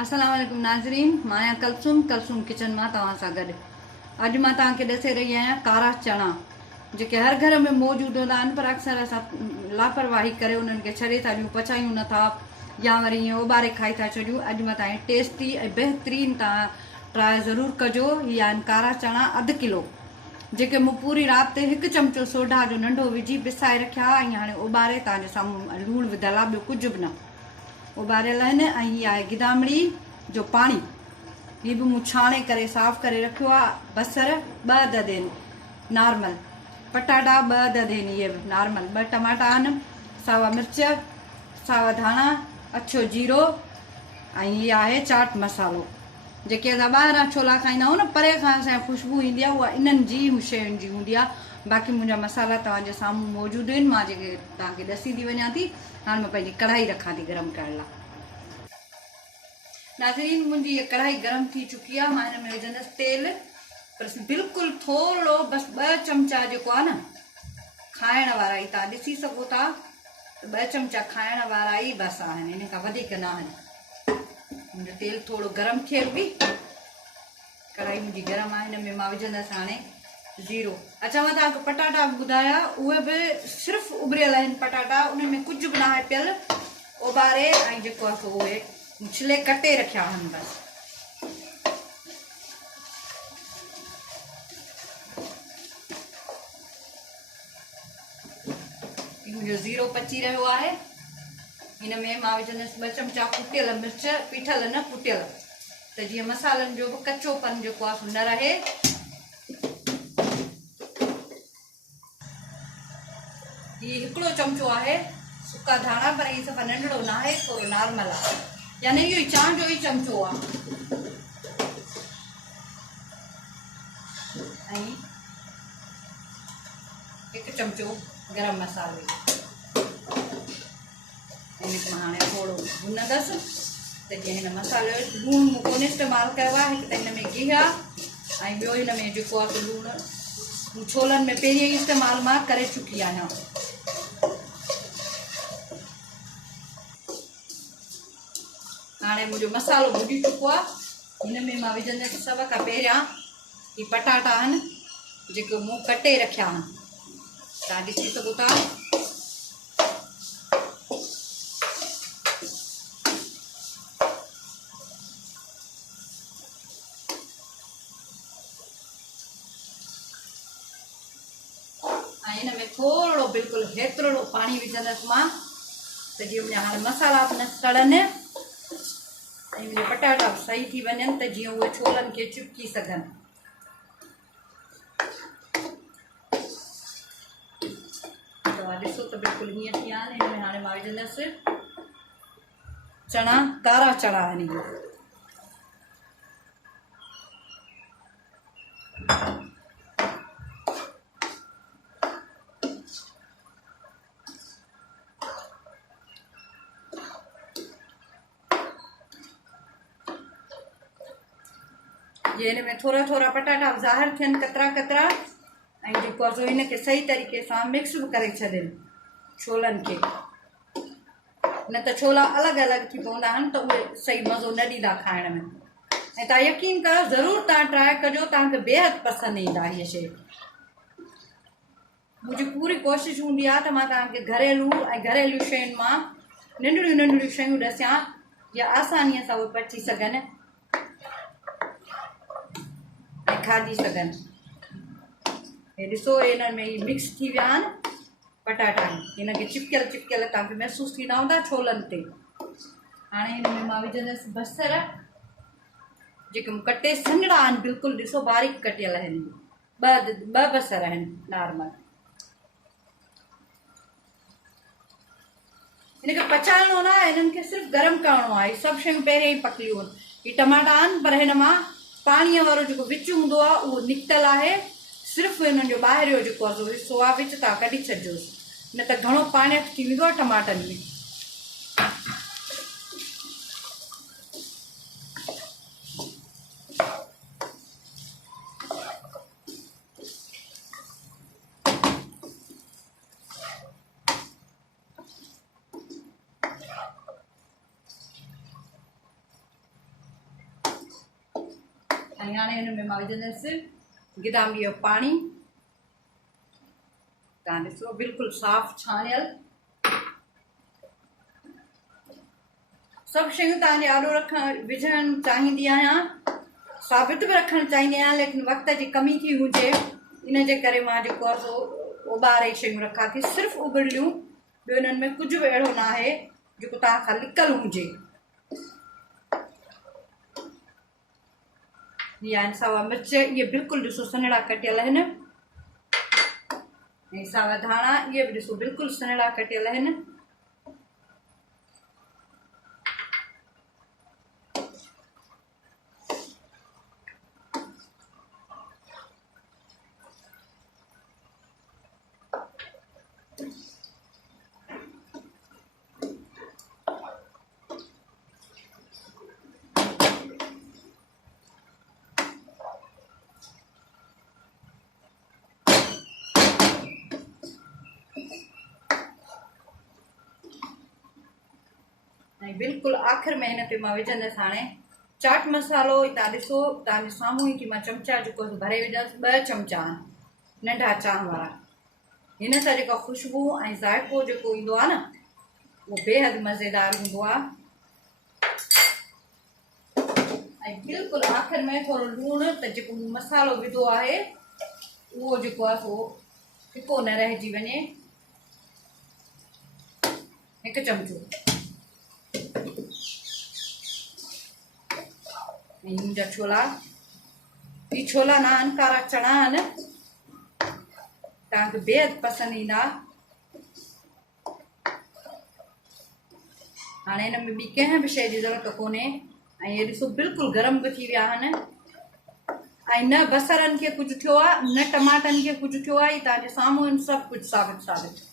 अस्सलाम वालेकुम नाज़रीन, मां कलसुम किचन में तव्हां सां गॾु। अॼु मां तव्हांखे ॾसे रही आहियां कारा चणा जेके हर घर में मौजूद हूंदा आहिनि, पर अक्सर असां लापरवाही करे उन्हनि खे छॾे था ॾियूं, पचायूं नथा या वरी ईअं उॿारे खाई था छॾियूं। अॼु मां तव्हांखे टेस्टी ऐं बहितरीन तव्हां ट्राई ज़रूरु कजो। हीअ आहिनि कारा चणा अधु किलो, जेके मूं पूरी राति हिकु चमचो सोडा जो नंढो विझी पिसाए रखिया ऐं हाणे उॿारे तव्हांजे साम्हूं लूणु विधल आहे, ॿियो कुझु बि न उॿारियल आहिनि। ऐं हीअ आहे गिदामिड़ी जो पाणी, हीअ बि मूं छाणे करे साफ़ करे रखियो आहे। बसर 2 अदद आहिनि नॉर्मल, पटाटा 2 अदद आहिनि इहे बि नॉर्मल, 2 टमाटा आहिनि, सावा मिर्च, सावा धाणा, अछो जीरो ऐं हीअ आहे चाट मसालो। जेके असां ॿाहिरां छोला खाईंदा आहियूं न, परे खां असांखे ख़ुशबू ईंदी आहे, उहा इन्हनि जी शयुनि जी हूंदी आहे। बाक़ी मुंहिंजा मसाला तव्हांजे साम्हूं मौजूदु आहिनि, मां जेके तव्हांखे ॾसी थी वञा थी। हाणे मां पंहिंजी कढ़ाई रखां थी गरम करण लाइ। नाज़रीन, मुंहिंजी इहा कढ़ाई गरम थी चुकी आहे। मां हिन में विझंदसि तेल, पर बिल्कुलु थोरो, बसि 2 चमचा जेको आहे न खाइण वारा ई, तव्हां ॾिसी सघो था 2 चमचा खाइण वारा ई बसि आहिनि, इन खां वधीक न आहिनि। मुंहिंजो तेल थोरो गरम थिए बि, कढ़ाई मुंहिंजी गरम आहे। हिन में मां विझंदसि हाणे जीरो। अच्छा, मां तव्हांखे पटाटा ॿुधाया, उहे बि सिर्फ़ु उॿरियल आहिनि पटाटा, उन में कुझु बि न आहे पियल, उॿारे ऐं जेको आहे सो उहे छिले कटे रखिया आहिनि बसि। मुंहिंजो ज़ीरो पची रहियो आहे। हिन में मां विझंदसि 2 चमचा कुटियल मिर्च, पीठल न कुटियल, त जीअं मसालनि जो बि कचोपन जेको आहे सो न रहे। हीअ 1 चमचो आहे सुका धाणा, पर हीअ सफ़ा नंढड़ो न आहे, थोरो नॉर्मल आहे, यानी इहो ई चांहि जो ई चमचो आहे। ऐं 1 चमचो गरम मसालो। हिन मां हाणे थोरो भुनंदसि त जीअं हिन मसाले जो लूणु मूं कोन इस्तेमालु कयो आहे। हिकु त हिन में गिहु आहे ऐं ॿियो हिन में जेको आहे लूणु मूं छोलनि में पहिरीं ई इस्तेमालु मां करे चुकी आहियां। हाणे मुंहिंजो मसालो भुॼी चुको आहे। हिन में मां विझंदसि सभ खां पहिरियां ही पटाटा आहिनि जेके मूं कटे रखिया आहिनि, तव्हां ॾिसी सघो था। ऐं हिन में थोरो बिल्कुलु हेतिरो पाणी विझंदसि मां, त जीअं मुंहिंजा हाणे मसाला बि न सड़नि ऐं मुंहिंजा पटाटा बि सही थी वञनि, त जीअं उहे छोलनि खे चिपकी सघनि। तव्हां ॾिसो त बिल्कुलु हीअं थी विया आहिनि। हिन में हाणे मां विझंदसि चणा, कारा चणा आहिनि इहे। जे हिन में थोरा थोरा पटाटा ज़ाहिर थियनि कतरा कतरा, ऐं जेको आहे सो हिनखे सही तरीक़े सां मिक्स बि करे छॾनि छोलनि खे, न त छोला अलॻि अलॻि थी पवंदा आहिनि, त उहे सही मज़ो न ॾींदा खाइण में। ऐं तव्हां यकीन कयो, ज़रूरु तव्हां ट्राई कजो, तव्हांखे बेहदि पसंदि ईंदा हीअ शइ। मुंहिंजी पूरी कोशिशि हूंदी आहे त मां तव्हांखे घरेलू ऐं घरेलू शयुनि मां नंढड़ियूं नंढड़ियूं शयूं ॾसियां, या आसानीअ सां उहे पची सघनि ऐं खाधी सघनि। हे ॾिसो, हिन में ई मिक्स थी विया आहिनि पटाटा, हिनखे चिपकियल चिपकियल तव्हांखे महसूसु थींदा हूंदा छोलनि ते। हाणे हिन में मां विझंदसि बसर, जेके मूं कटे सन्हड़ा आहिनि बिल्कुलु, ॾिसो बारीक कटियल आहिनि। 2 बसर आहिनि नॉर्मल। हिनखे पचाइणो न आहे, हिननि खे सिर्फ़ु गरम करिणो आहे। सभु शयूं पहिरियों ई पकड़ियूं आहिनि। हीअ टमाटा आहिनि, पर हिन मां पाणीअ वारो जेको विच हूंदो आहे उहो निकितल आहे। सिर्फ़ु हिननि जो ॿाहिरियों जेको आहे सो हिसो आहे, विच तव्हां कढी छॾिजोसि, न त घणो पाणी थी वेंदो आहे टमाटनि में। ऐं हाणे हिन में मां विझंदसि गिदामिड़ी जो पाणी। तव्हां ॾिसो बिल्कुलु साफ़ छाणियल। सभु शयूं तव्हांजे आॾो विझणु चाहींदी आहियां, साबित बि रखणु चाहींदी आहियां, लेकिन वक़्त जी कमी थी हुजे इन जे करे मां जेको आहे सो उॿारे शयूं रखां थी, सिर्फ़ु उॿरिलियूं। ॿियो हिननि में कुझु बि अहिड़ो न आहे जेको तव्हां खां लिकल हुजे। या आहिनि सावा मिर्च, इहे बिल्कुलु ॾिसो सन्हड़ा कटियल आहिनि। ऐं सावा धाणा, इहे बि ॾिसो बिल्कुलु सन्हड़ा कटियल आहिनि। ऐं बिल्कुलु आख़िर में हिन ते मां विझंदसि हाणे चाट मसालो। तव्हां ॾिसो तव्हांजे साम्हूं ई कि मां चमचा जेको भरे विझंदसि, 2 चमचा नंढा चांहि वारा। हिन सां जेका ख़ुशबू ऐं ज़ाइक़ो जेको ईंदो आहे न, उहो बेहद मज़ेदार हूंदो आहे। ऐं बिल्कुलु आख़िर में थोरो लूणु, त जेको मसालो विधो आहे उहो जेको आहे सो फिको न रहिजी वञे, 1 चमचो। ऐं मुंहिंजा छोला, ही छोला न आहिनि, कारा चणा आहिनि, तव्हांखे बेहद पसंदि ईंदा। हाणे हिन में ॿी कंहिं बि शइ जी ज़रूरत कोन्हे। ऐं इहे ॾिसो बिल्कुलु गरम बि थी विया आहिनि। ऐं न बसरनि खे कुझु थियो आहे, न टमाटनि खे कुझु थियो आहे, तव्हांजे साम्हूं सभु कुझु साबित।